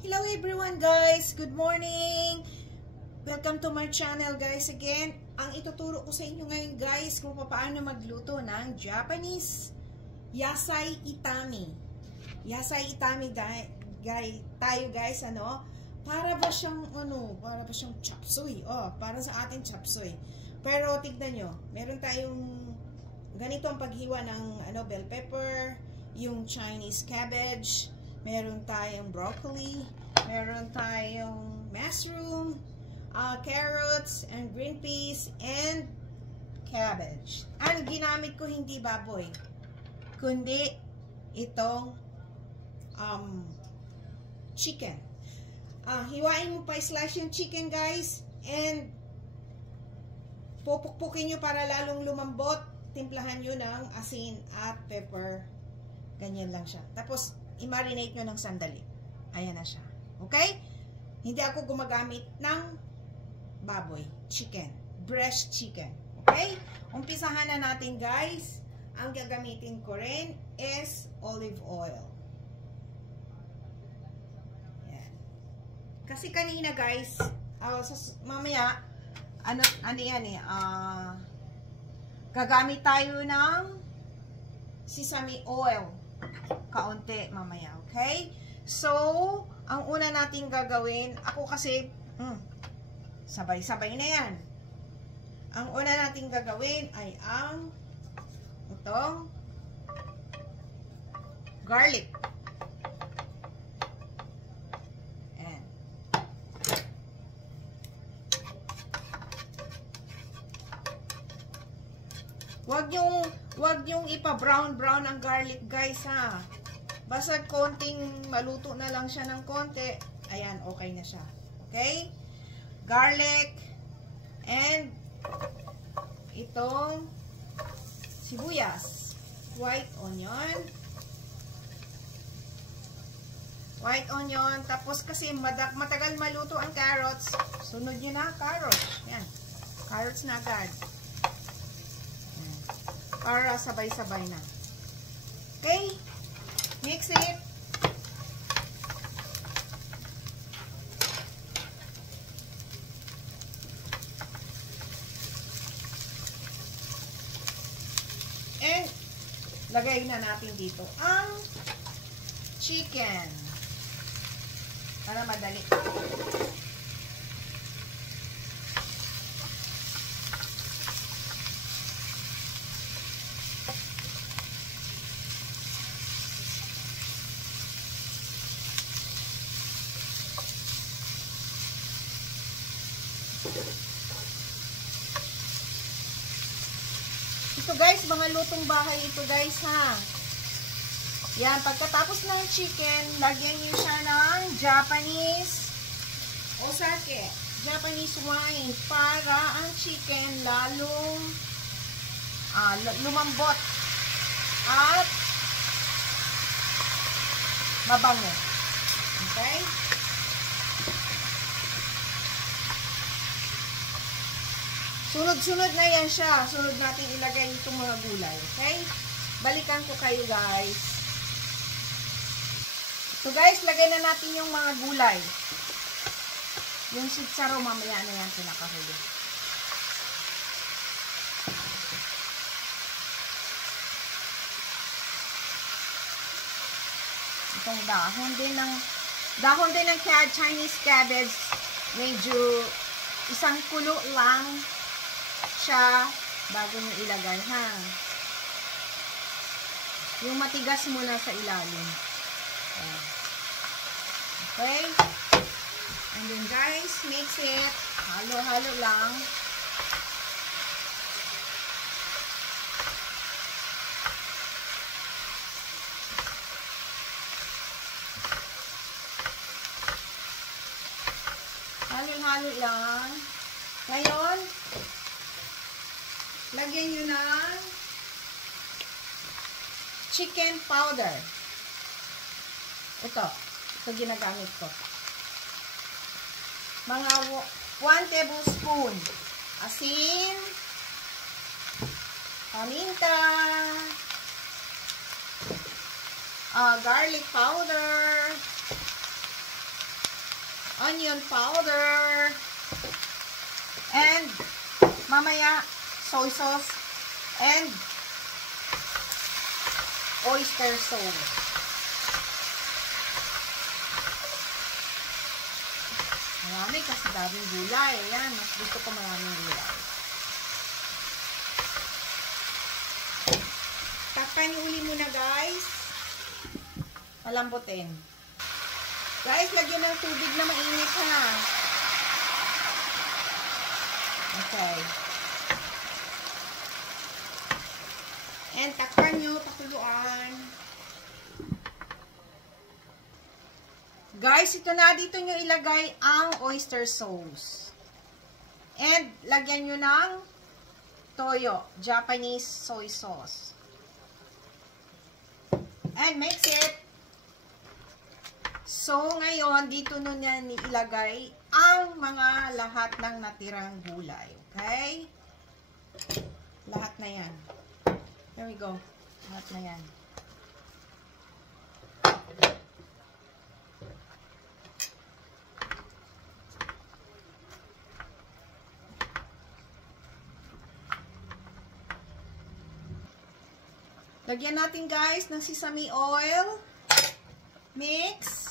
Hello everyone guys! Good morning! Welcome to my channel guys again. Ang ituturo ko sa inyo ngayon guys kung paano magluto ng Japanese Yasai Itami. Yasai Itami tayo guys, ano? Para ba siyang chop suey. Para sa ating chop suey. Pero tignan nyo, meron tayong ganito ang paghiwa ng bell pepper, yung Chinese cabbage, meron tayong broccoli, meron tayong mushroom, carrots, and green peas, and cabbage. Ang ginamit ko hindi baboy, kundi itong chicken. Hiwain mo pa slice yung chicken guys, and pupukpukin nyo para lalong lumambot. Timplahan nyo ng asin at pepper. Ganyan lang siya. Tapos, i-marinate nyo ng sandali. Ayan na siya. Okay? Hindi ako gumagamit ng baboy. Chicken. Breast chicken. Okay? Umpisahan na natin guys. Ang gagamitin ko rin is olive oil. Ayan. Kasi kanina guys, mamaya, gagamit tayo ng sesame oil. Kaunti mamaya, okay? So, ang una natin gagawin, ako kasi, sabay-sabay na yan. Ang una natin gagawin ay itong garlic. Ayan. Wag yung ipa-brown ang garlic guys ha. Basta konting maluto na lang siya ng konti. Ayan, okay na siya. Okay? Garlic and itong sibuyas. White onion. White onion. Tapos kasi matagal maluto ang carrots. Sunod nyo na carrots. Ayan. Carrots na agad. Para sabay-sabay na. Okay? Mix it. And, lagay na natin dito ang chicken. Para madali. Ito guys, mga lutong bahay ito guys ha. Yan, pagkatapos ng chicken, lagyan niyo siya ng Japanese osake, Japanese wine, para ang chicken lalong lumambot at mabango. Okay? Sunod-sunod na yan siya. Sunod natin ilagay itong mga gulay. Okay? Balikan ko kayo guys. So guys, lagay na natin yung mga gulay. Yung sitsaro mamaya na yan pinakahuli. Itong dahon din ng Chinese cabbage. Medyo isang kulo lang siya bago nyo ilagay ha. Yung matigas muna sa ilalim. Okay? And then guys, mix it. Halo-halo lang. Halo-halo lang. Ngayon, lagyan nyo ng chicken powder. Ito ginagamit ko. Mga 1 tablespoon asin, paminta, garlic powder, onion powder, and mamaya soy sauce and oyster sauce. Marami kasi daming gulay. Ayan, mas gusto ko maraming gulay. Takpan yung uli muna, guys. Malambutin. Guys, lagyan ng tubig na mainit, ha. Okay. And takpan nyo, pakuluan. Guys, ito na, dito nyo ilagay ang oyster sauce. And lagyan nyo ng toyo, Japanese soy sauce. And mix it. So, ngayon, dito nun yan ilagay ang mga lahat ng natirang gulay. Okay? Lahat na yan. There we go. Lahat na yan. Lagyan natin, guys, ng sesame oil. Mix.